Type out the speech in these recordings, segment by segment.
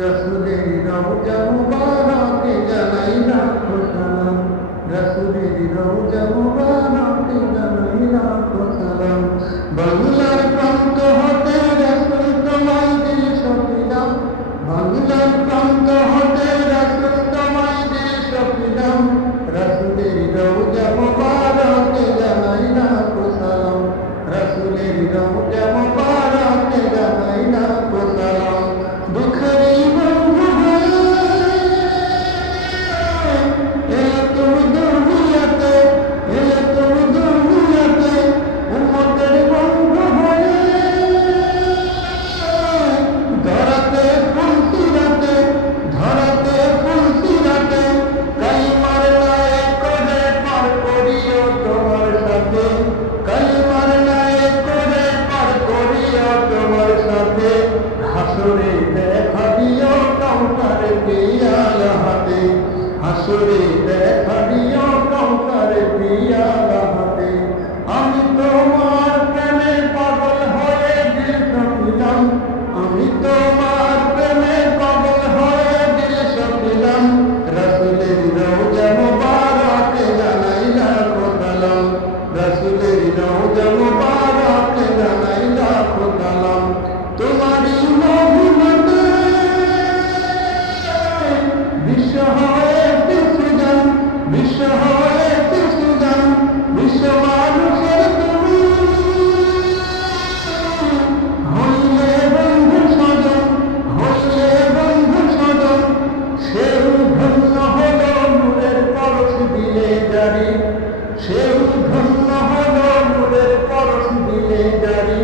রসুলের রওজা মুবারকে জানাই লাখো সালাম, রসুলের রওজা মুবারকে জানাই লাখো সালাম। বাংলার প্রান্ত হতে রসুল তোমায় দিল সপিলাম, বাংলার প্রান্ত হতে রসুল তোমায় দিল সপিলাম। রসুলের রওজা মুবারকে জানাই লাখো সালাম, রসুলের রওজা মুবারকে জানাই লাখো সালাম। দুঃখেরই বন্ধু হয়ে এলে তুমি দুনিয়াতে, এলে তুমি দুনিয়াতে, উম্মতের বন্ধু হয়ে ধরাতে ফুলসিরাতে, ধরাতে ফুলসিরাতে, কালিমার নায়েক করে পার করিও তোমার সাথে, কালিমার নায়েক করে পার করিও তোমার সাথে। হাসরে দেখা দিও কাউকার পিয়াল হাতে, হাসরে দেখা দিও কাউকার পিয়াল হাতে। আমি তোমার প্রেমে পাগল হয়ে দিল সপিলাম, আমি তোমার প্রেমে পাগল হয়ে দিল সপিলাম। রসুলের রওজা মুবারকে জানাই লাখো সালাম, রসুলের রওজা মুবারকে জানাই লাখো সালাম। তোমারই মহিমাতে বিশ্ব হয়েছে সুজান, বিশ্ব হয়েছে সুজান, বিশ্ব মানুষের তুমি হইলে বন্ধু স্বজন, হইলে বন্ধু স্বজন। সেও ধন্য হলো নূরের পরশ দিলে জারি, সেও ধন্য হলো নূরের পরশ দিলে জারি।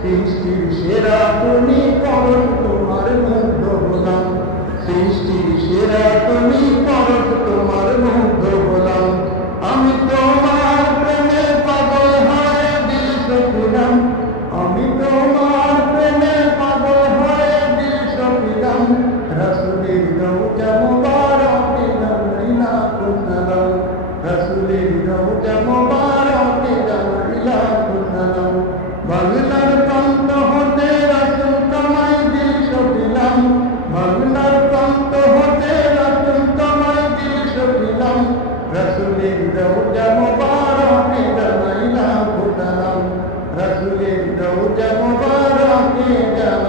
সৃষ্টির সেরা তুমি পরশ তোমার মুগ্ধ হলাম, সৃষ্টির সেরা তুমি পরশ তোমার মুগ্ধ হলাম। আমি তোমার প্রেমে পাগল হয়ে দিল সপিলাম, আমি তোমার প্রেমে পাগল হয়ে দিল সপিলাম। রসুলের রওজা মুবারকে জানাই লাখো সালাম, রসুলের রওজা মুবারকে জানাই লাখো সালাম। বাংলার প্রান্ত হতে রসুল তোমায় দিল সপিলাম, বাংলার প্রান্ত হতে রসুল তোমায় দিল সপিলাম। রসুলের রওজা মুবারকে জানাই লাখো সালাম, রসুলের রওজা মুবারকে জানাই